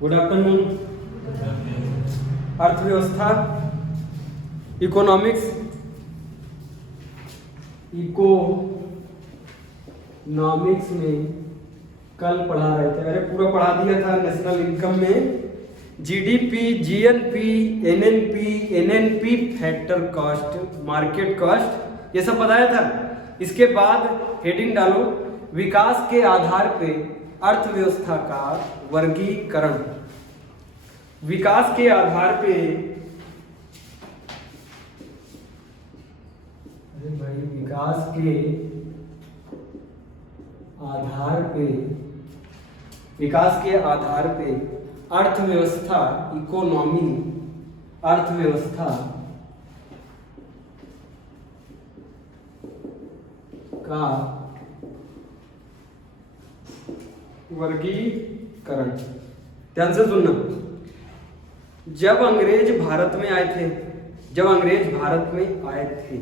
Good afternoon. अर्थव्यवस्था, economics, economics में कल पढ़ा रहे थे, अरे पूरा पढ़ा दिया था। नेशनल इनकम में GDP, GNP, NNP, factor cost, market cost, ये सब बताया था। इसके बाद हेडिंग डालो, विकास के आधार पे अर्थव्यवस्था का वर्गीकरण। विकास के आधार पे, अरे भाई, विकास के आधार पे अर्थव्यवस्था, इकोनॉमी, अर्थव्यवस्था का वर्गीकरण। ध्यान से सुनना। जब अंग्रेज भारत में आए थे,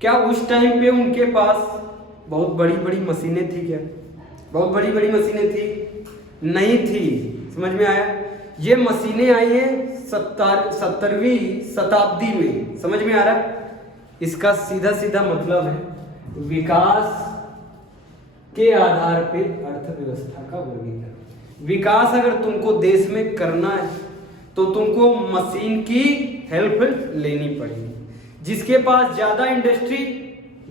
क्या उस टाइम पे उनके पास बहुत बड़ी बड़ी मशीनें थी? क्या बहुत बड़ी बड़ी मशीनें थी? नहीं थी। समझ में आया? ये मशीनें आई हैं 17वीं शताब्दी में। समझ में आ रहा है? इसका सीधा सीधा मतलब है विकास के आधार पे अर्थव्यवस्था का वर्गीकरण। विकास अगर तुमको देश में करना है तो तुमको मशीन की हेल्प लेनी पड़ेगी। जिसके पास ज्यादा इंडस्ट्री,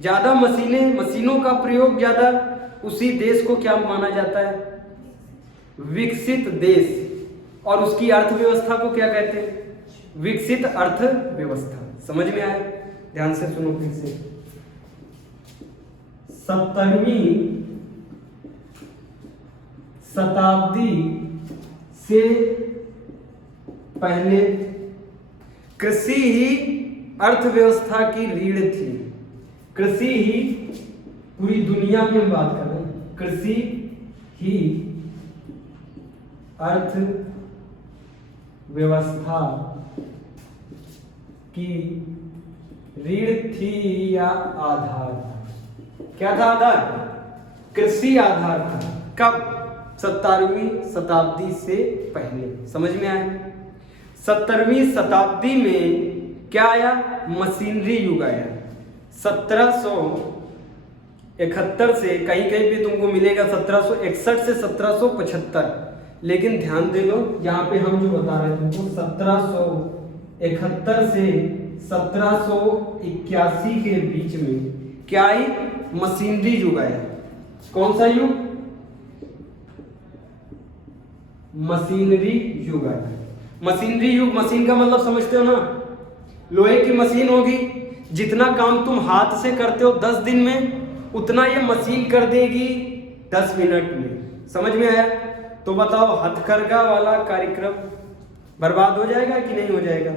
ज्यादा मशीनों का प्रयोग ज्यादा, उसी देश को क्या माना जाता है? विकसित देश। और उसकी अर्थव्यवस्था को क्या कहते हैं? विकसित अर्थव्यवस्था। समझ में आया? ध्यान से सुनो फिर से। 17वीं शताब्दी से पहले कृषि ही अर्थव्यवस्था की रीढ़ थी। कृषि ही, पूरी दुनिया में हम बात कर रहे हैं, कृषि ही अर्थव्यवस्था की रीढ़ थी या आधार था? क्या था आधार? कृषि आधार था। कब? 17वीं शताब्दी से पहले। समझ में आया? 17वीं शताब्दी में क्या आया? मशीनरी युग आया। 1771 से, कहीं कहीं पे तुमको मिलेगा 1761 से 1775, लेकिन ध्यान दे लो यहाँ पे हम जो बता रहे थे तुमको 1771 से 1781 के बीच में क्या आई? मशीनरी युग आया। कौन सा युग? मशीनरी युग आया। मशीनरी युग, मशीन का मतलब समझते हो ना? लोहे की मशीन होगी, जितना काम तुम हाथ से करते हो 10 दिन में, उतना ये मशीन कर देगी 10 मिनट में। समझ में आया? तो बताओ, हथकरघा वाला कार्यक्रम बर्बाद हो जाएगा कि नहीं हो जाएगा?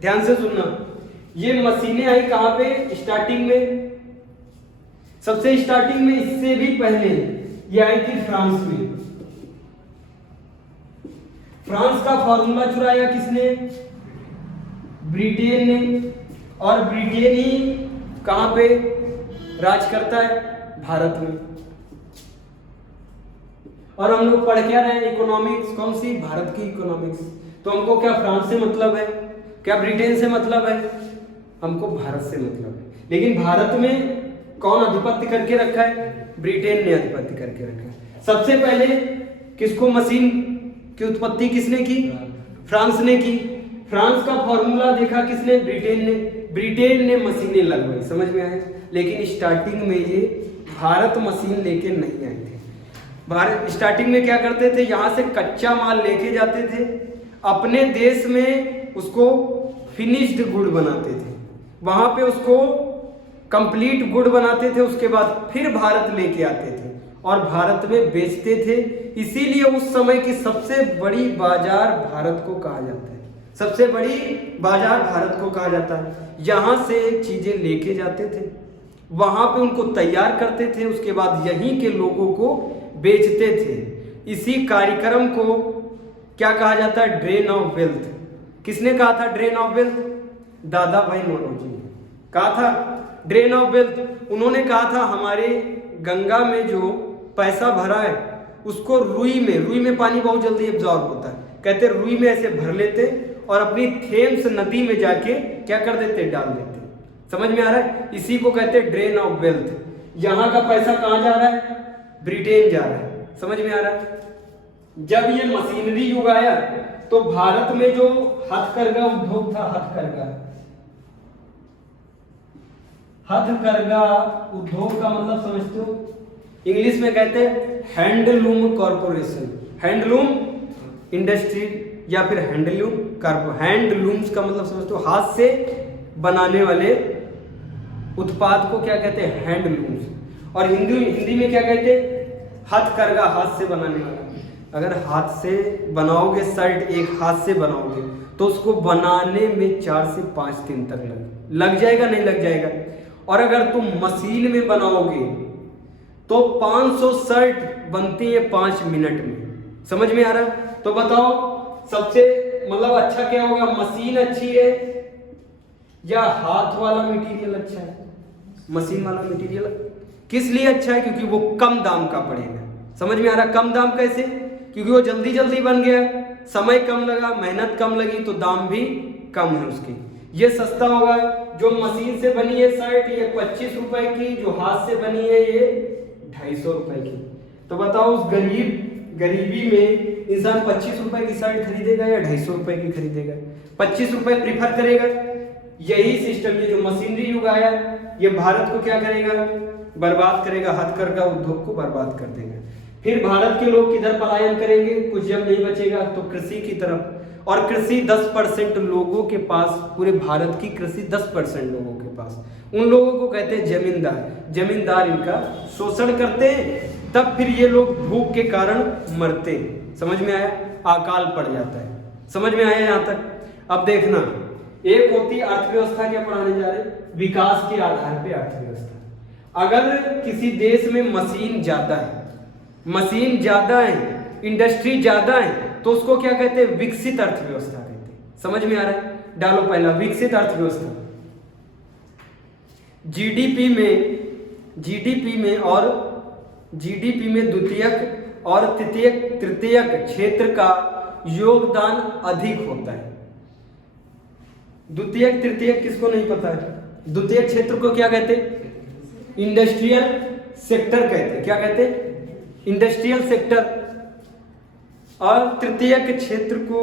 ध्यान से सुनना। ये मशीनें आई कहां पे? स्टार्टिंग में, सबसे स्टार्टिंग में, इससे भी पहले ये आई थी फ्रांस में। फ्रांस का फॉर्मूला चुराया किसने? ब्रिटेन ने। और ब्रिटेन ही कहां पे राज करता है? भारत में। और हम लोग पढ़ क्या रहे हैं? इकोनॉमिक्स। कौन सी? भारत की इकोनॉमिक्स। तो हमको क्या फ्रांस से मतलब है? क्या ब्रिटेन से मतलब है? हमको भारत से मतलब है। लेकिन भारत में कौन अधिपत्य करके रखा है? ब्रिटेन ने अधिपत्य करके रखा है। सबसे पहले किसको, मशीन की उत्पत्ति किसने की? फ्रांस ने की। फ्रांस का फॉर्मूला देखा किसने? ब्रिटेन ने। ब्रिटेन ने मशीनें लगवाई। समझ में आया? लेकिन स्टार्टिंग में ये भारत मशीन लेके नहीं आए थे। भारत स्टार्टिंग में क्या करते थे? यहाँ से कच्चा माल लेके जाते थे, अपने देश में उसको फिनिश्ड गुड बनाते थे, वहां पे उसको कंप्लीट गुड बनाते थे, उसके बाद फिर भारत लेके आते थे और भारत में बेचते थे। इसीलिए उस समय की सबसे बड़ी बाजार भारत को कहा जाता है। सबसे बड़ी बाजार भारत को कहा जाता है। यहां से चीजें लेके जाते थे, वहां पे उनको तैयार करते थे, उसके बाद यहीं के लोगों को बेचते थे। इसी कार्यक्रम को क्या कहा जाता है? Drain of wealth. किसने कहा था ड्रेन ऑफ वेल्थ? दादा भाई नौरोजी ने कहा था ड्रेन ऑफ वेल्थ। उन्होंने कहा था हमारे गंगा में जो पैसा भरा है उसको रुई में पानी बहुत जल्दी एब्जॉर्ब होता है, कहते रुई में ऐसे भर लेते और अपनी थेम्स नदी में जाके क्या कर देते, डाल देते। समझ में आ रहा है? इसी को कहते ड्रेन ऑफ वेल्थ। यहाँ का पैसा कहाँ जा रहा है, ब्रिटेन जा रहा है। समझ में आ रहा है? जब ये मशीनरी युग आया तो भारत में जो हथकरघा उद्योग था, हथकरघा उद्योग का मतलब समझते हो, इंग्लिश में कहते हैं हैंडलूम कॉर्पोरेशन, हैंडलूम इंडस्ट्री या फिर हैंडलूम्स का मतलब समझते हो, हाथ से बनाने वाले उत्पाद को क्या कहते हैं, हैंडलूम्स। और हिंदी में क्या कहते हैं, हथकरघा, हाथ से बनाने वाला। अगर हाथ से बनाओगे शर्ट, एक हाथ से बनाओगे तो उसको बनाने में 4 से 5 दिन तक लग जाएगा, नहीं लग जाएगा? और अगर तुम मशीन में बनाओगे तो 500 शर्ट बनती है 5 मिनट में। समझ में आ रहा है? तो बताओ सबसे मतलब अच्छा क्या होगा, मशीन अच्छी है या हाथ वाला मटेरियल अच्छा है? मशीन वाला मटेरियल किस लिए अच्छा है? क्योंकि वो कम दाम का पड़ेगा। समझ में आ रहा? कम दाम कैसे? क्योंकि वो जल्दी जल्दी बन गया, समय कम लगा, मेहनत कम लगी, तो दाम भी कम है उसकी। ये सस्ता होगा। जो मशीन से बनी है शर्ट ये 25 रुपए की, जो हाथ से बनी है ये 250 रुपए की। तो बताओ उस गरीबी में इंसान 25 रुपए की शर्ट खरीदेगा या 250 रुपए की खरीदेगा? 25 रुपए प्रीफर करेगा। यही सिस्टम, ये जो मशीनरी युग आया ये भारत को क्या करेगा, बर्बाद करेगा, हथकरघा उद्योग को बर्बाद कर देगा। फिर भारत के लोग किधर पलायन करेंगे, कुछ जब नहीं बचेगा तो कृषि की तरफ। और कृषि 10% लोगों के पास, पूरे भारत की कृषि 10% लोगों के पास। उन लोगों को कहते हैं जमींदार। जमींदार इनका शोषण करते हैं, तब फिर ये लोग भूख के कारण मरते हैं। समझ में आया? अकाल पड़ जाता है। समझ में आया यहाँ तक? अब देखना, एक होती है अर्थव्यवस्था, क्या पढ़ाने जा रहे, विकास के आधार पे अर्थव्यवस्था। अगर किसी देश में मशीन ज्यादा है, इंडस्ट्री ज्यादा है, तो उसको क्या कहते हैं, विकसित अर्थव्यवस्था कहते हैं। समझ में आ रहा है? डालो पहला, विकसित अर्थव्यवस्था। जीडीपी में द्वितीयक और तृतीयक क्षेत्र का योगदान अधिक होता है। द्वितीयक तृतीयक किसको नहीं पता है? द्वितीयक क्षेत्र को क्या कहते हैं, इंडस्ट्रियल सेक्टर कहते हैं। क्या कहते हैं, इंडस्ट्रियल सेक्टर। और तृतीयक क्षेत्र को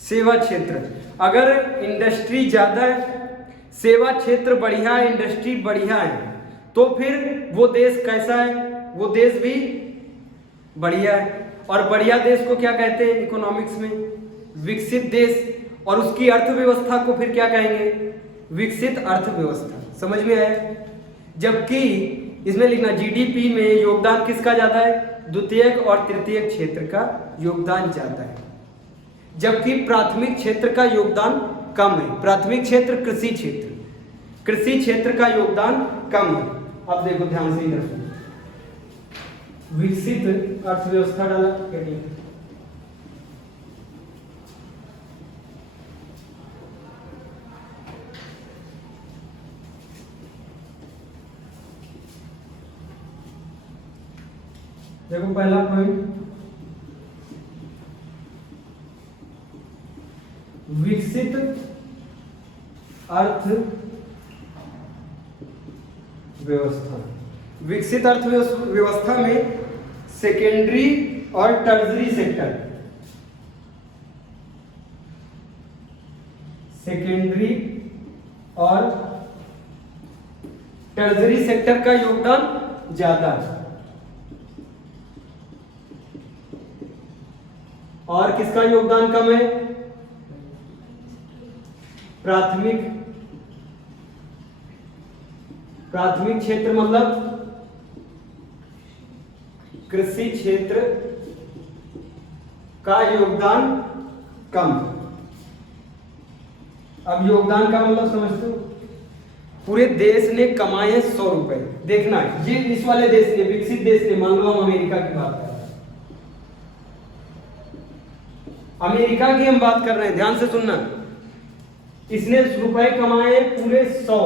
सेवा क्षेत्र। अगर इंडस्ट्री ज्यादा है, सेवा क्षेत्र बढ़िया है, इंडस्ट्री बढ़िया है, तो फिर वो देश कैसा है, वो देश भी बढ़िया है। और बढ़िया देश को क्या कहते हैं इकोनॉमिक्स में, विकसित देश। और उसकी अर्थव्यवस्था को फिर क्या कहेंगे, विकसित अर्थव्यवस्था। समझ में आया? जबकि इसमें लिखना जीडीपी में योगदान किसका ज्यादा है, द्वितीयक और तृतीयक क्षेत्र का योगदान ज्यादा है, जबकि प्राथमिक क्षेत्र का योगदान कम है। प्राथमिक क्षेत्र कृषि क्षेत्र का योगदान कम है। अब देखो ध्यान से इधर, विकसित अर्थव्यवस्था डाला, देखो पहला पॉइंट, विकसित अर्थव्यवस्था। विकसित अर्थव्यवस्था में सेकेंडरी और टर्जरी सेक्टर, सेकेंडरी और टर्जरी सेक्टर का योगदान ज्यादा है। और किसका योगदान कम है, प्राथमिक क्षेत्र मतलब कृषि क्षेत्र का योगदान कम। अब योगदान का मतलब समझते हो, पूरे देश ने कमाए 100 रुपए। देखना ये इस वाले देश ने, विकसित देश ने, मान लो हम अमेरिका की बात कर रहे हैं, अमेरिका की हम बात कर रहे हैं, ध्यान से सुनना। इसने रुपए कमाए पूरे 100,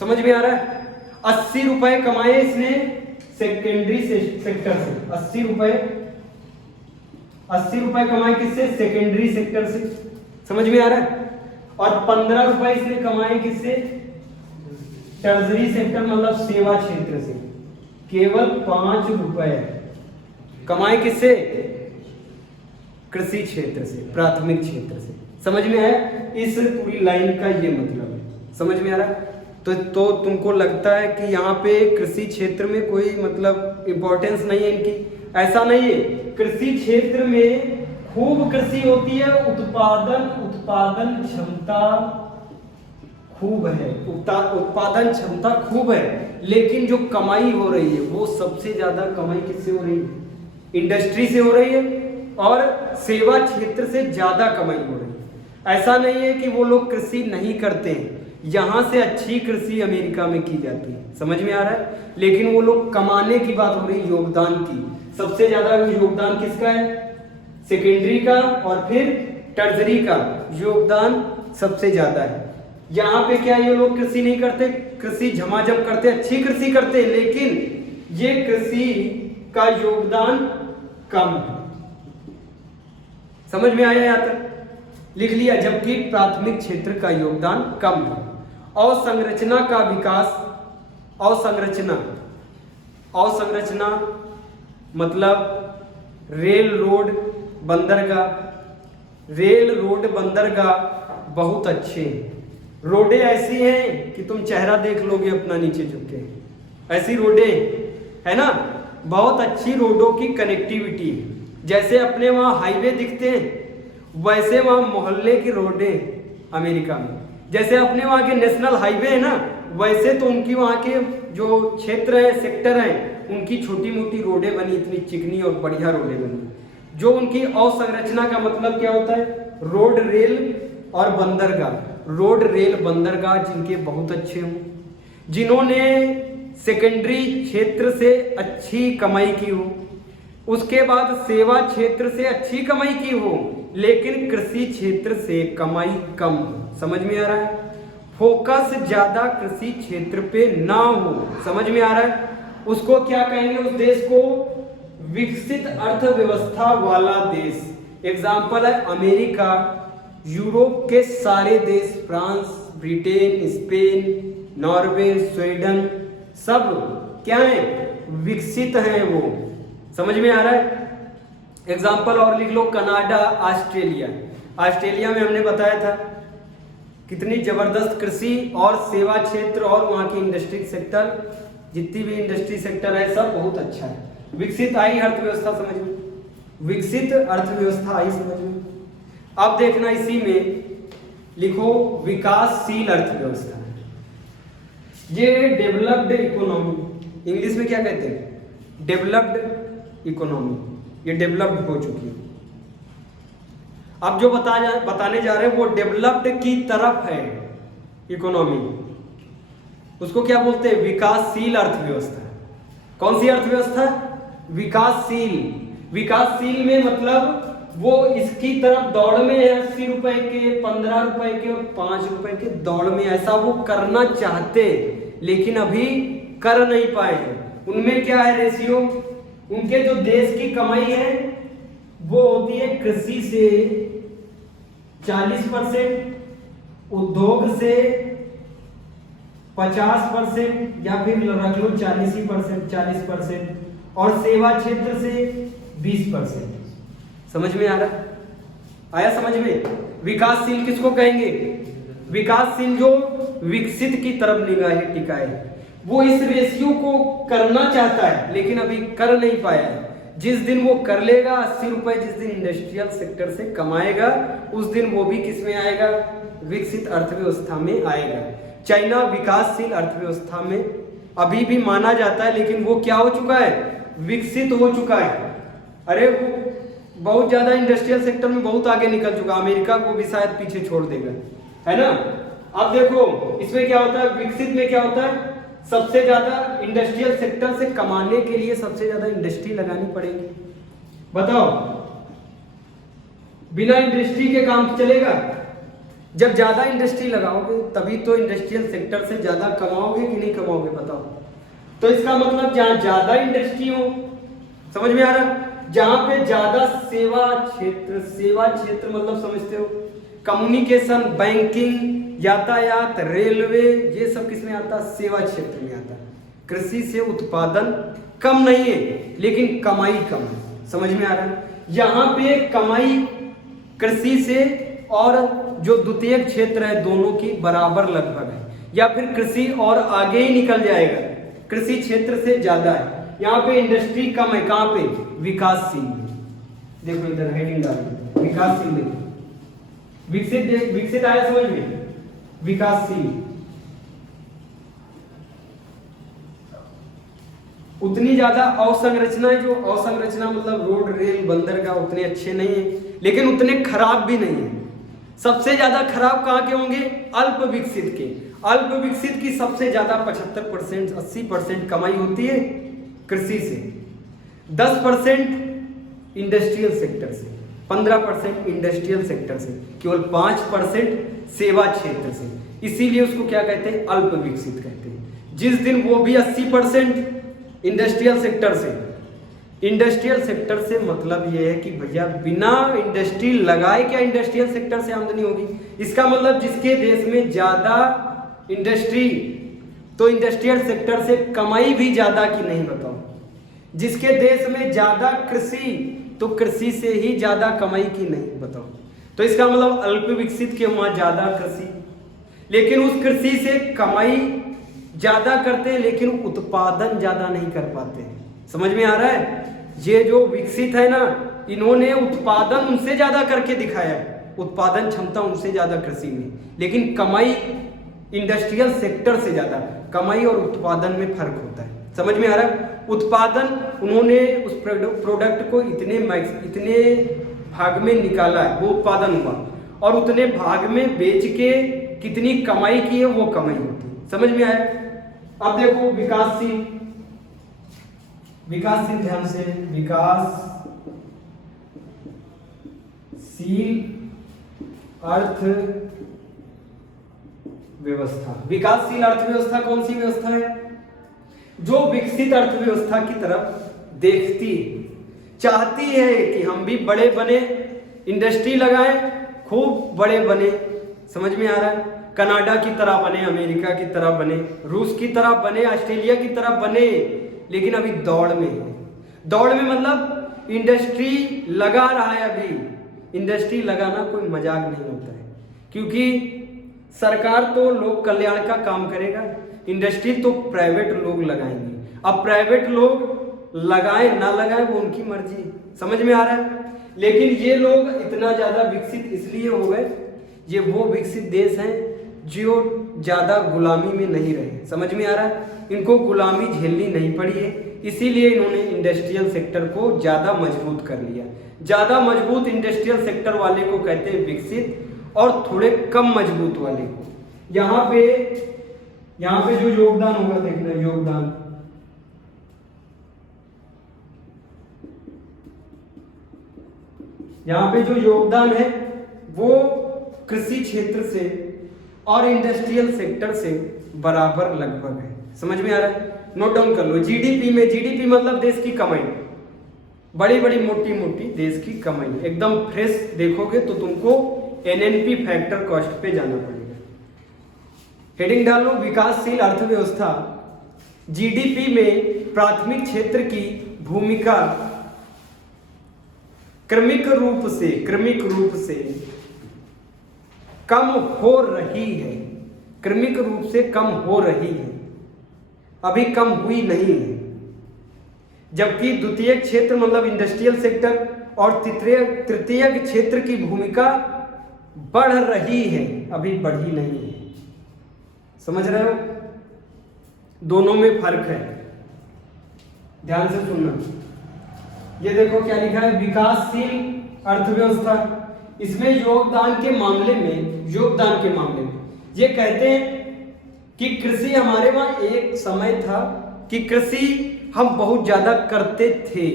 समझ में आ रहा है? 80 रुपए कमाए इसने सेकेंडरी सेक्टर से, 80 रुपए 80 रुपए कमाए किससे? सेकेंडरी सेक्टर से। समझ में आ रहा है? और 15 रुपए इसने कमाए किससे? टर्जरी सेक्टर मतलब सेवा क्षेत्र से। केवल 5 रुपए कमाए किससे? कृषि क्षेत्र से, प्राथमिक क्षेत्र से। समझ में आया? इस पूरी लाइन का ये मतलब है। समझ में आ रहा है? तो तुमको लगता है कि यहाँ पे कृषि क्षेत्र में कोई मतलब इंपॉर्टेंस नहीं है इनकी? ऐसा नहीं है। कृषि क्षेत्र में खूब कृषि होती है, उत्पादन क्षमता खूब है, उत्पादन क्षमता खूब है, लेकिन जो कमाई हो रही है वो सबसे ज्यादा कमाई किससे हो रही है? इंडस्ट्री से हो रही है और सेवा क्षेत्र से ज्यादा कमाई हो रही है। ऐसा नहीं है कि वो लोग कृषि नहीं करते हैं, यहाँ से अच्छी कृषि अमेरिका में की जाती है। समझ में आ रहा है? लेकिन वो लोग कमाने की बात हो रही है, योगदान की। सबसे ज्यादा योगदान किसका है? सेकेंडरी का और फिर टर्जरी का योगदान सबसे ज्यादा है। यहाँ पे क्या ये लोग कृषि नहीं करते? कृषि झमाझम करते, अच्छी कृषि करते, लेकिन ये कृषि का योगदान कम है। समझ में आया? यहाँ तक लिख लिया। जबकि प्राथमिक क्षेत्र का योगदान कम है। अवसंरचना का विकास, अवसंरचना मतलब रेल रोड बंदरगाह बहुत अच्छे हैं। रोडें ऐसी हैं कि तुम चेहरा देख लोगे अपना नीचे झुक के, ऐसी रोडें है ना। बहुत अच्छी रोडों की कनेक्टिविटी, जैसे अपने वहाँ हाईवे दिखते हैं वैसे वहाँ मोहल्ले की रोडें अमेरिका में, जैसे अपने वहाँ के नेशनल हाईवे है ना, वैसे तो उनकी वहाँ के जो क्षेत्र है, सेक्टर है, उनकी छोटी मोटी रोडें बनी, इतनी चिकनी और बढ़िया रोडें बनी। जो उनकी अवसंरचना का मतलब क्या होता है? रोड, रेल और बंदरगाह। रोड, रेल, बंदरगाह जिनके बहुत अच्छे हों, जिन्होंने सेकेंडरी क्षेत्र से अच्छी कमाई की हो, उसके बाद सेवा क्षेत्र से अच्छी कमाई की हो, लेकिन कृषि क्षेत्र से कमाई कम हो। समझ में आ रहा है? फोकस ज्यादा कृषि क्षेत्र पे ना हो। समझ में आ रहा है? उसको क्या कहेंगे? उस देश को विकसित अर्थव्यवस्था वाला देश। एग्जाम्पल है अमेरिका, यूरोप के सारे देश, France, Britain, Spain, Norway, Sweden, सब क्या है? विकसित हैं वो। समझ में आ रहा है? एग्जाम्पल और लिख लो, कनाडा, ऑस्ट्रेलिया। ऑस्ट्रेलिया में हमने बताया था कितनी जबरदस्त कृषि और सेवा क्षेत्र और वहाँ की इंडस्ट्री सेक्टर, जितनी भी इंडस्ट्री सेक्टर है सब बहुत अच्छा है। विकसित आई अर्थव्यवस्था समझ में, विकसित अर्थव्यवस्था आई समझ में। अब देखना इसी में लिखो विकासशील अर्थव्यवस्था। ये डेवलप्ड इकोनॉमी, इंग्लिश में क्या कहते हैं? Developed economy. ये डेवलप्ड हो चुकी है। अब जो बताने जा रहे हैं वो डेवलप्ड की तरफ है इकोनॉमी, उसको क्या बोलते हैं? विकासशील अर्थव्यवस्था। कौन सी अर्थव्यवस्था? विकासशील। विकासशील में मतलब वो इसकी तरफ दौड़ में है, 80 रुपए के, 15 रुपए के और 5 रुपए के दौड़ में। ऐसा वो करना चाहते लेकिन अभी कर नहीं पाए हैं। उनमें क्या है रेशियो? उनके जो देश की कमाई है वो होती है कृषि से 40%, उद्योग से 50% या फिर रख लो 40% और सेवा क्षेत्र से 20%। समझ में आ रहा? आया समझ में? विकासशील किसको कहेंगे? विकासशील जो विकसित की तरफ निगाहें टिकाए, वो इस रेशियो को करना चाहता है लेकिन अभी कर नहीं पाया है। जिस दिन वो कर लेगा, 80 रुपए जिस दिन इंडस्ट्रियल सेक्टर से कमाएगा, उस दिन वो भी किस में आएगा? विकसित अर्थव्यवस्था में आएगा। चाइना विकासशील अर्थव्यवस्था में अभी भी माना जाता है, लेकिन वो क्या हो चुका है? विकसित हो चुका है। अरे वो बहुत ज्यादा इंडस्ट्रियल सेक्टर में बहुत आगे निकल चुका, अमेरिका को भी शायद पीछे छोड़ देगा, है ना। अब देखो इसमें क्या होता है, विकसित में क्या होता है, सबसे ज्यादा इंडस्ट्रियल सेक्टर से कमाने के लिए सबसे ज्यादा इंडस्ट्री लगानी पड़ेगी। बताओ, बिना इंडस्ट्री के काम चलेगा? जब ज्यादा इंडस्ट्री लगाओगे तभी तो इंडस्ट्रियल सेक्टर से ज्यादा कमाओगे कि नहीं कमाओगे? बताओ। तो इसका मतलब जहां ज्यादा इंडस्ट्री हो, समझ में आ रहा, जहां पे ज्यादा सेवा क्षेत्र मतलब समझते हो, कम्युनिकेशन, बैंकिंग, यातायात, रेलवे, ये सब किस में आता है? सेवा क्षेत्र में आता है। कृषि से उत्पादन कम नहीं है लेकिन कमाई कम है। समझ में आ रहा है? यहाँ पे कमाई कृषि से और जो द्वितीयक क्षेत्र है दोनों की बराबर लगभग है, या फिर कृषि और आगे ही निकल जाएगा, कृषि क्षेत्र से ज्यादा है। यहाँ पे इंडस्ट्री कम है, कहाँ पे? विकासशील। देखो इधर हेडिंग डाल, विकासशील। देखो विकसित आया समझ में? विकासशील। उतनी ज्यादा अवसंरचना है, जो अवसंरचना मतलब रोड, रेल, बंदरगाह उतने अच्छे नहीं है लेकिन उतने खराब भी नहीं है। सबसे ज्यादा खराब कहाँ के होंगे? अल्प विकसित के। अल्प विकसित की सबसे ज्यादा 75% 80% कमाई होती है कृषि से, 10% इंडस्ट्रियल सेक्टर से, 15% इंडस्ट्रियल सेक्टर से, केवल 5% सेवा क्षेत्र से। इसीलिए उसको क्या कहते हैं? अल्प विकसित कहते हैं। जिस दिन वो भी 80% इंडस्ट्रियल सेक्टर से। इंडस्ट्रियल सेक्टर से मतलब ये है कि भैया बिना इंडस्ट्री लगाए क्या इंडस्ट्रियल सेक्टर से आमदनी होगी? इसका मतलब जिसके देश में ज्यादा इंडस्ट्री, तो इंडस्ट्रियल सेक्टर से कमाई भी ज्यादा की नहीं? बताओ। जिसके देश में ज्यादा कृषि, तो कृषि से ही ज्यादा कमाई की नहीं? बताओ। तो इसका मतलब अल्प विकसित के वहां ज्यादा कृषि, लेकिन उस कृषि से कमाई ज्यादा करते हैं लेकिन उत्पादन ज्यादा नहीं कर पाते। समझ में आ रहा है? ये जो विकसित है ना, इन्होंने उत्पादन उनसे ज्यादा करके दिखाया है, उत्पादन क्षमता उनसे ज्यादा कृषि में, लेकिन कमाई इंडस्ट्रियल सेक्टर से ज्यादा। कमाई और उत्पादन में फर्क होता है। समझ में आ रहा है? उत्पादन उन्होंने उस प्रोडक्ट को इतने भाग में निकाला है, वो उत्पादन हुआ, और उतने भाग में बेच के कितनी कमाई की है वो कमाई होती है। समझ में आया? अब देखो विकासशील, ध्यान से, विकासशील अर्थव्यवस्था। विकासशील अर्थव्यवस्था कौन सी व्यवस्था है? जो विकसित अर्थव्यवस्था की तरफ देखती है, चाहती है कि हम भी बड़े बने, इंडस्ट्री लगाएं, खूब बड़े बने। समझ में आ रहा है? कनाडा की तरह बने, अमेरिका की तरह बने, रूस की तरह बने, ऑस्ट्रेलिया की तरह बने, लेकिन अभी दौड़ में है। दौड़ में मतलब इंडस्ट्री लगा रहा है। अभी इंडस्ट्री लगाना कोई मजाक नहीं होता है, क्योंकि सरकार तो लोक कल्याण का काम करेगा, इंडस्ट्री तो प्राइवेट लोग लगाएंगे। अब प्राइवेट लोग लगाए ना लगाए वो उनकी मर्जी। समझ में आ रहा है? लेकिन ये लोग इतना ज्यादा विकसित इसलिए हो गए, ये वो विकसित देश हैं जो ज्यादा गुलामी में नहीं रहे। समझ में आ रहा है? इनको गुलामी झेलनी नहीं पड़ी है, इसीलिए इन्होंने इंडस्ट्रियल सेक्टर को ज्यादा मजबूत कर लिया। ज्यादा मजबूत इंडस्ट्रियल सेक्टर वाले को कहते हैं विकसित, और थोड़े कम मजबूत वाले को। यहाँ पे जो योगदान होगा, देखना योगदान, यहाँ पे जो योगदान है वो कृषि क्षेत्र से और इंडस्ट्रियल सेक्टर से बराबर लगभग है। समझ में आ रहा है? नोट डाउन कर लो। जीडीपी में, जीडीपी मतलब देश की कमाई, बड़ी बड़ी मोटी मोटी देश की कमाई। एकदम फ्रेश देखोगे तो तुमको एनएनपी फैक्टर कॉस्ट पे जाना पड़ेगा। हेडिंग डालो, विकासशील अर्थव्यवस्था। जीडीपी में प्राथमिक क्षेत्र की भूमिका क्रमिक रूप से कम हो रही है। क्रमिक रूप से कम हो रही है, अभी कम हुई नहीं है। जबकि द्वितीय क्षेत्र मतलब इंडस्ट्रियल सेक्टर और तृतीय क्षेत्र की भूमिका बढ़ रही है, अभी बढ़ी नहीं है। समझ रहे हो? दोनों में फर्क है, ध्यान से सुनना। ये देखो क्या लिखा है, विकासशील अर्थव्यवस्था। इसमें योगदान के मामले में ये कहते हैं कि कृषि, हमारे वहां एक समय था कि कृषि हम बहुत ज्यादा करते थे,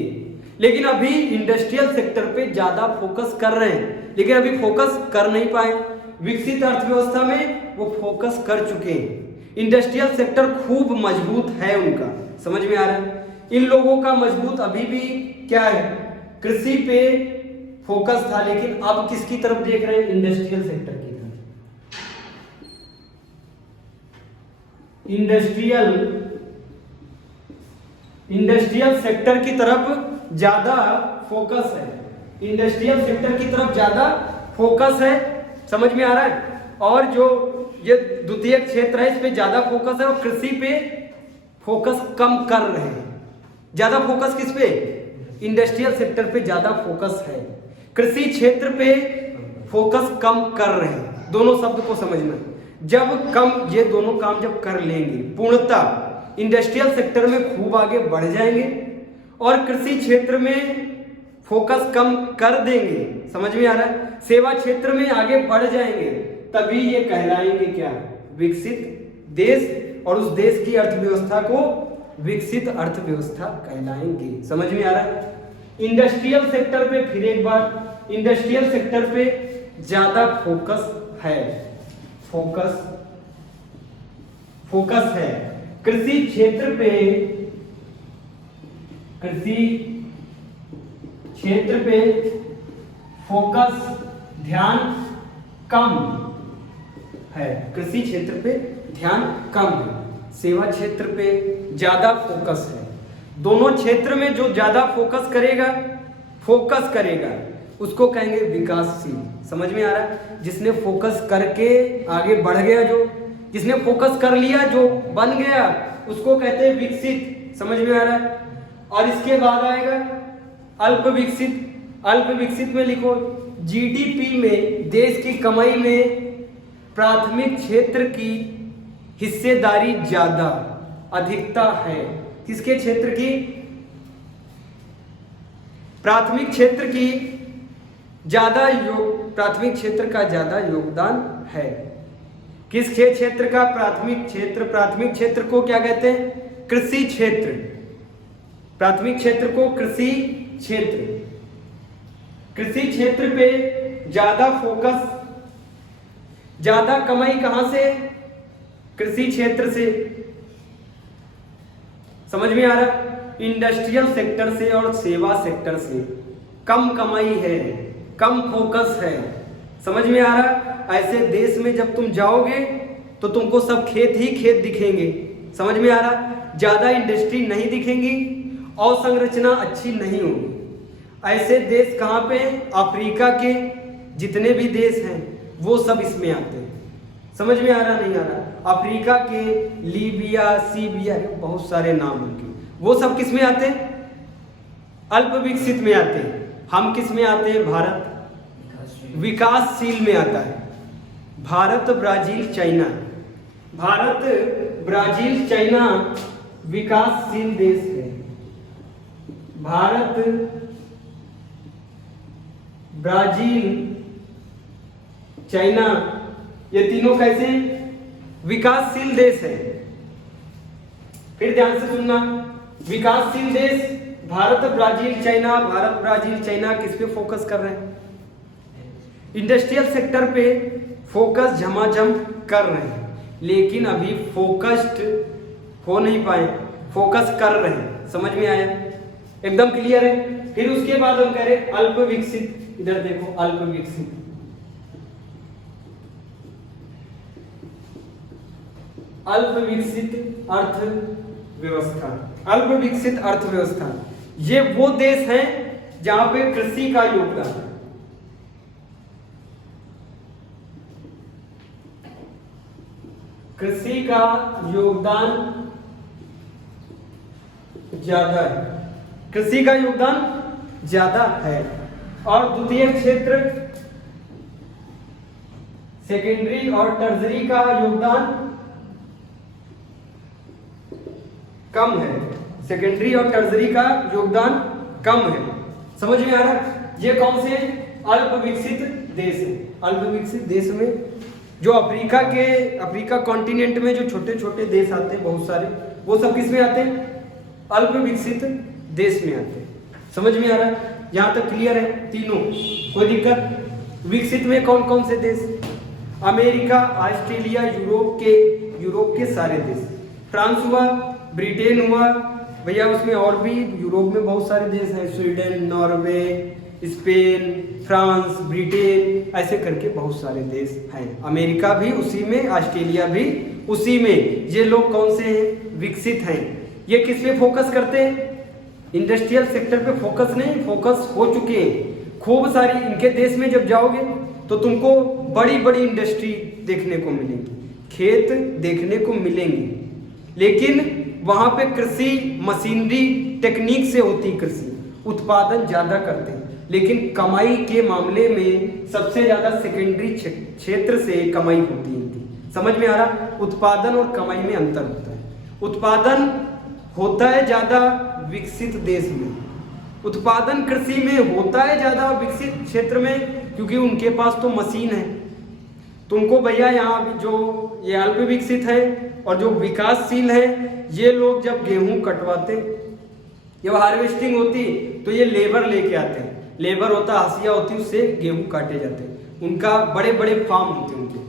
लेकिन अभी इंडस्ट्रियल सेक्टर पे ज्यादा फोकस कर रहे हैं, लेकिन अभी फोकस कर नहीं पाए। विकसित अर्थव्यवस्था में वो फोकस कर चुके हैं। इंडस्ट्रियल सेक्टर खूब मजबूत है उनका। समझ में आ रहा है? इन लोगों का मजबूत अभी भी क्या है? कृषि पे फोकस था, लेकिन अब किसकी तरफ देख रहे हैं? इंडस्ट्रियल सेक्टर की तरफ। इंडस्ट्रियल सेक्टर की तरफ ज्यादा फोकस है। इंडस्ट्रियल सेक्टर की तरफ ज्यादा फोकस है, समझ में आ रहा है? और जो ये द्वितीय क्षेत्र है इस पे ज्यादा फोकस है, और कृषि पे फोकस कम कर रहे हैं। ज्यादा फोकस किस पे? इंडस्ट्रियल सेक्टर पे ज्यादा फोकस है, कृषि क्षेत्र पे फोकस कम कर रहे हैं। दोनों शब्द को समझना, जब कम ये दोनों काम जब कर लेंगे पूर्णतः इंडस्ट्रियल सेक्टर में खूब आगे बढ़ जाएंगे और कृषि क्षेत्र में फोकस कम कर देंगे, समझ में आ रहा है? सेवा क्षेत्र में आगे बढ़ जाएंगे, तभी ये कहलाएंगे क्या? विकसित देश, और उस देश की अर्थव्यवस्था को विकसित अर्थव्यवस्था कहलाएंगे। समझ में आ रहा है? इंडस्ट्रियल सेक्टर पे फिर एक बार, इंडस्ट्रियल सेक्टर पे ज्यादा फोकस है, फोकस है। कृषि क्षेत्र पे फोकस ध्यान कम है, कृषि क्षेत्र पे ध्यान कम है, सेवा क्षेत्र पे ज्यादा फोकस है। दोनों क्षेत्र में जो ज्यादा फोकस करेगा उसको कहेंगे विकासशील। समझ में आ रहा है? जिसने फोकस करके आगे बढ़ गया, जो जिसने फोकस कर लिया, जो बन गया, उसको कहते हैं विकसित। समझ में आ रहा है? और इसके बाद आएगा अल्प विकसित। अल्प विकसित में लिखो जीडीपी में, देश की कमाई में प्राथमिक क्षेत्र की हिस्सेदारी ज्यादा, अधिकता है। किसके क्षेत्र की? प्राथमिक क्षेत्र की ज्यादा प्राथमिक क्षेत्र का ज्यादा योगदान है। किस क्षेत्र का? प्राथमिक क्षेत्र। प्राथमिक क्षेत्र को क्या कहते हैं? कृषि क्षेत्र। प्राथमिक क्षेत्र को कृषि क्षेत्र। कृषि क्षेत्र पे ज्यादा फोकस, ज्यादा कमाई कहां से? कृषि क्षेत्र से। समझ में आ रहा? इंडस्ट्रियल सेक्टर से और सेवा सेक्टर से कम कमाई है, कम फोकस है। समझ में आ रहा? ऐसे देश में जब तुम जाओगे तो तुमको सब खेत ही खेत दिखेंगे। समझ में आ रहा? ज्यादा इंडस्ट्री नहीं दिखेंगी और संरचना अच्छी नहीं होगी। ऐसे देश कहाँ पे? अफ्रीका के जितने भी देश हैं वो सब इसमें आते हैं। समझ में आ रहा? नहीं आ रहा? अफ्रीका के लीबिया, सीबिया, बहुत सारे नाम उनके, वो सब किस में आते हैं? अल्प विकसित में आते हैं। हम किस में आते हैं? भारत विकासशील में आता है। Bharat, Brazil, China. Bharat, Brazil, China विकासशील देश है। भारत, ब्राजील, चाइना, ये तीनों कैसे? विकासशील देश है। फिर ध्यान से सुनना, विकासशील देश Bharat, Brazil, China. Bharat, Brazil, China किस पे फोकस कर रहे हैं? इंडस्ट्रियल सेक्टर पे फोकस झमाझम कर रहे हैं, लेकिन अभी फोकस्ड हो नहीं पाए, फोकस कर रहे हैं। समझ में आया? एकदम क्लियर है? फिर उसके बाद हम कह रहे हैं अल्प विकसित। इधर देखो, अल्प विकसित। अल्प विकसित अर्थव्यवस्था। अल्प विकसित अर्थव्यवस्था ये वो देश हैं जहां पे कृषि का योगदान है। कृषि का योगदान ज्यादा है, कृषि का योगदान ज्यादा है। और द्वितीय क्षेत्र, सेकेंडरी और टर्जरी का योगदान कम है। सेकेंडरी और टर्जरी का योगदान कम है। समझ में आ रहा है? ये कौन से अल्प विकसित देश है? अल्प विकसित देश में जो अफ्रीका कॉन्टिनेंट में जो छोटे छोटे देश आते हैं बहुत सारे, वो सब किस में आते हैं? अल्प विकसित देश में आते हैं। समझ में आ रहा है? यहां तक क्लियर है? तीनों, कोई दिक्कत? विकसित में कौन कौन से देश? अमेरिका, ऑस्ट्रेलिया, यूरोप के सारे देश। फ्रांस हुआ, ब्रिटेन हुआ, भैया उसमें और भी यूरोप में बहुत सारे देश हैं, Sweden, Norway, Spain, France, Britain, ऐसे करके बहुत सारे देश हैं। अमेरिका भी उसी में, ऑस्ट्रेलिया भी उसी में। ये लोग कौन से हैं? विकसित हैं। ये किस पे फोकस करते हैं? इंडस्ट्रियल सेक्टर पे फोकस नहीं, फोकस हो चुके हैं। खूब सारी इनके देश में जब जाओगे तो तुमको बड़ी बड़ी इंडस्ट्री देखने को मिलेंगी, खेत देखने को मिलेंगे, लेकिन वहाँ पे कृषि मशीनरी टेक्निक से होती कृषि, उत्पादन ज़्यादा करते हैं, लेकिन कमाई के मामले में सबसे ज़्यादा सेकेंडरी क्षेत्र से कमाई होती है इनकी। समझ में आ रहा? उत्पादन और कमाई में अंतर होता है। उत्पादन होता है ज़्यादा विकसित देश में, उत्पादन कृषि में होता है ज़्यादा विकसित क्षेत्र में, क्योंकि उनके पास तो मशीन है। तुमको भैया यहाँ जो ये अल्प विकसित है और जो विकासशील है, ये लोग जब गेहूं कटवाते, जब हार्वेस्टिंग होती तो ये लेबर लेके आते हैं, लेबर होता, हंसिया होती, उससे गेहूं काटे जाते हैं। उनका बड़े बड़े फार्म होते हैं उनके।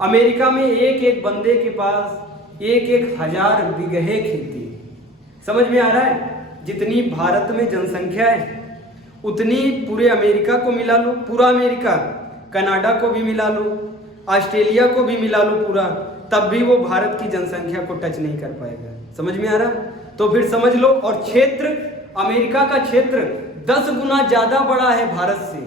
अमेरिका में एक एक बंदे के पास एक एक हजार बीघे खेती है। समझ में आ रहा है? जितनी भारत में जनसंख्या है उतनी पूरे अमेरिका को मिला लो, पूरा अमेरिका, कनाडा को भी मिला लो, ऑस्ट्रेलिया को भी मिला लो पूरा, तब भी वो भारत की जनसंख्या को टच नहीं कर पाएगा। समझ में आ रहा? तो फिर समझ लो। और क्षेत्र, अमेरिका का क्षेत्र 10 गुना ज्यादा बड़ा है भारत से,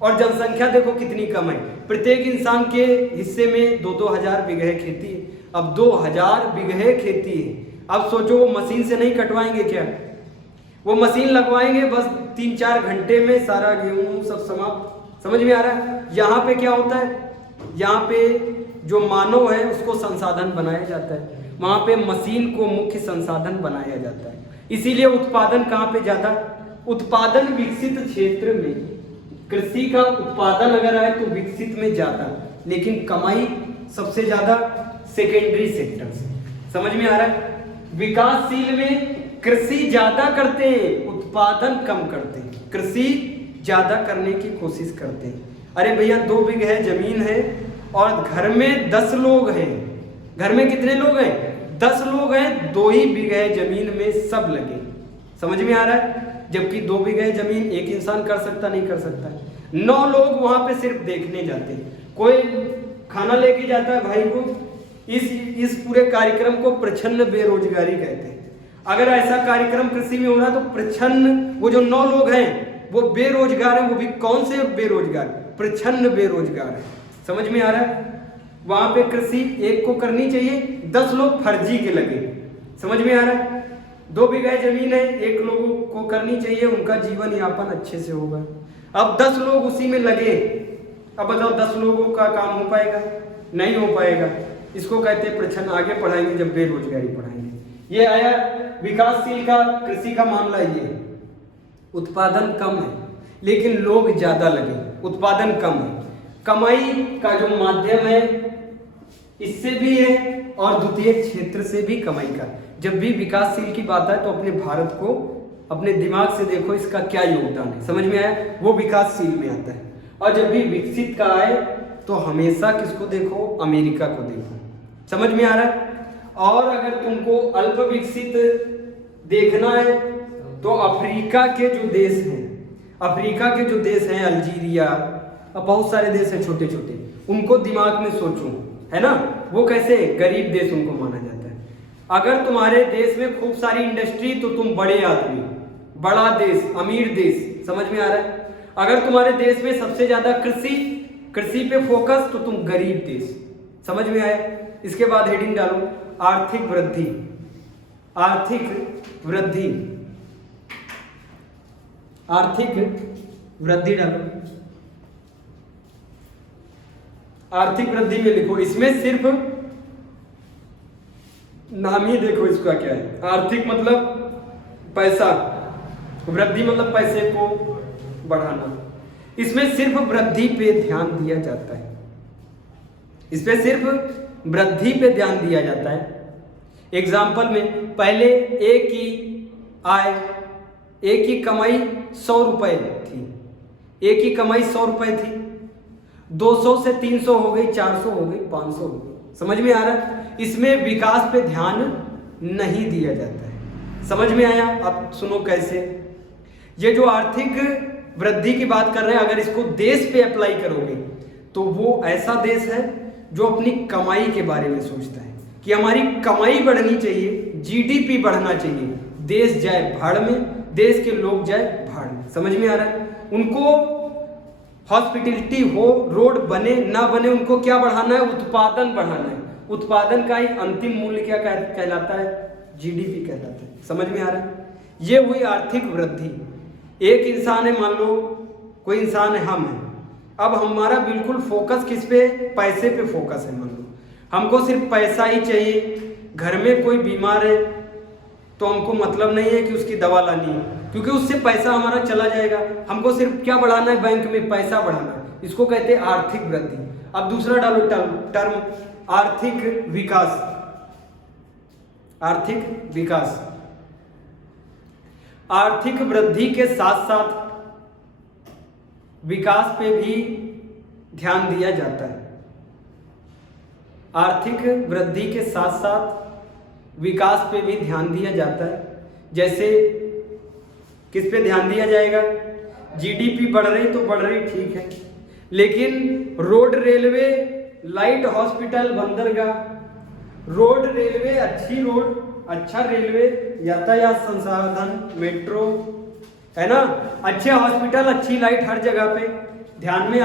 और जनसंख्या देखो कितनी कम है। प्रत्येक इंसान के हिस्से में 2-2 हजार बीघे खेती है। अब 2000 बीघे खेती है। अब सोचो वो मशीन से नहीं कटवाएंगे क्या? वो मशीन लगवाएंगे, बस 3-4 घंटे में सारा गेहूं सब समाप्त। समझ में आ रहा है? यहाँ पे क्या होता है? यहाँ पे जो मानव है उसको संसाधन बनाया जाता है, वहाँ पे मशीन को मुख्य संसाधन बनाया जाता है। इसीलिए उत्पादन कहाँ पे ज्यादा? उत्पादन विकसित क्षेत्र में, कृषि का उत्पादन अगर आए तो विकसित में ज्यादा, लेकिन कमाई सबसे ज्यादा सेकेंडरी सेक्टर से। समझ में आ रहा है? विकासशील में कृषि ज्यादा करते हैं, उत्पादन कम करते हैं। कृषि ज्यादा करने की कोशिश करते हैं। अरे भैया 2 बीघे जमीन है और घर में 10 लोग हैं। घर में कितने लोग हैं? 10 लोग हैं, 2 ही बीघे जमीन में सब लगे। समझ में आ रहा है? जबकि 2 बीघे जमीन एक इंसान कर सकता नहीं कर सकता है। 9 लोग वहां पे सिर्फ देखने जाते हैं। कोई खाना लेके जाता है भाई को। इस पूरे कार्यक्रम को प्रच्छन्न बेरोजगारी कहते हैं। अगर ऐसा कार्यक्रम कृषि में हो रहा है तो प्रच्छन्न, वो जो 9 लोग हैं वो बेरोजगार हैं। वो भी कौन से बेरोजगार? प्रच्छन्न बेरोजगार है। समझ में आ रहा है? वहां पे कृषि एक को करनी चाहिए, 10 लोग फर्जी के लगे। समझ में आ रहा है? 2 बीघे जमीन है, 1 लोगों को करनी चाहिए, उनका जीवन यापन अच्छे से होगा। अब 10 लोग उसी में लगे। अब बताओ 10 लोगों का काम हो पाएगा? नहीं हो पाएगा। इसको कहते हैं प्रच्छन्न। आगे पढ़ाएंगे जब बेरोजगारी पढ़ाएंगे। ये आया विकासशील का कृषि का मामला। ये उत्पादन कम है लेकिन लोग ज्यादा लगे, उत्पादन कम है। कमाई का जो माध्यम है इससे भी है और द्वितीय क्षेत्र से भी कमाई का। जब भी विकासशील की बात है तो अपने भारत को अपने दिमाग से देखो, इसका क्या योगदान है। समझ में आया? वो विकासशील में आता है। और जब भी विकसित का आए तो हमेशा किसको देखो? अमेरिका को देखो। समझ में आ रहा है? और अगर तुमको अल्प विकसित देखना है तो अफ्रीका के जो देश हैं, अफ्रीका के जो देश हैं, अल्जीरिया, अब बहुत सारे देश हैं छोटे छोटे, उनको दिमाग में सोचो, है ना? वो कैसे? गरीब देश उनको माना जाता है। अगर तुम्हारे देश में खूब सारी इंडस्ट्री तो तुम बड़े आदमी, बड़ा देश, अमीर देश। समझ में आ रहा है? अगर तुम्हारे देश में सबसे ज्यादा कृषि पे फोकस तो तुम गरीब देश। समझ में आया? इसके बाद हेडिंग डालो आर्थिक वृद्धि। आर्थिक वृद्धि, आर्थिक वृद्धि डालो। आर्थिक वृद्धि में लिखो, इसमें सिर्फ नाम ही देखो इसका क्या है। आर्थिक मतलब पैसा, वृद्धि मतलब पैसे को बढ़ाना। इसमें सिर्फ वृद्धि पे ध्यान दिया जाता है। इसमें सिर्फ वृद्धि पे ध्यान दिया जाता है। एग्जाम्पल में पहले एक की आय, एक की कमाई 100 रुपए थी, एक की कमाई 100 रुपए थी, 200 से 300 हो गई, 400 हो गई, 500 हो गई। समझ में आ रहा है? इसमें विकास पे ध्यान नहीं दिया जाता है। समझ में आया? अब सुनो कैसे। ये जो आर्थिक वृद्धि की बात कर रहे हैं, अगर इसको देश पे अप्लाई करोगे तो वो ऐसा देश है जो अपनी कमाई के बारे में सोचता है कि हमारी कमाई बढ़नी चाहिए, जीडीपी बढ़ना चाहिए, देश जाए भाड़ में, देश के लोग जाए भाड़ में। समझ में आ रहा है? उनको हॉस्पिटलिटी हो, रोड बने ना बने, उनको क्या बढ़ाना है? उत्पादन बढ़ाना है। उत्पादन का ही अंतिम मूल्य क्या कहलाता है? जीडीपी कहलाता है। समझ में आ रहा है? ये हुई आर्थिक वृद्धि। एक इंसान है, मान लो कोई इंसान है, हम हैं। अब हमारा बिल्कुल फोकस किस पे? पैसे पे फोकस है। मान लो हमको सिर्फ पैसा ही चाहिए। घर में कोई बीमार है तो हमको मतलब नहीं है कि उसकी दवा लानी है, क्योंकि उससे पैसा हमारा चला जाएगा। हमको सिर्फ क्या बढ़ाना है? बैंक में पैसा बढ़ाना है। इसको कहते हैं आर्थिक वृद्धि। अब दूसरा डालो टर्म आर्थिक विकास। आर्थिक विकास, आर्थिक वृद्धि के साथ साथ विकास पे भी ध्यान दिया जाता है। आर्थिक वृद्धि के साथ साथ विकास पे भी ध्यान दिया जाता है। जैसे किस पे ध्यान दिया जाएगा? जीडीपी बढ़ रही तो बढ़ रही, ठीक है, लेकिन रोड, रेलवे, लाइट, हॉस्पिटल, बंदरगाह, रोड, रेलवे, अच्छी रोड, अच्छा रेलवे यातायात संसाधन, मेट्रो, है ना, अच्छे हॉस्पिटल, अच्छी लाइट हर जगह पे ध्यान में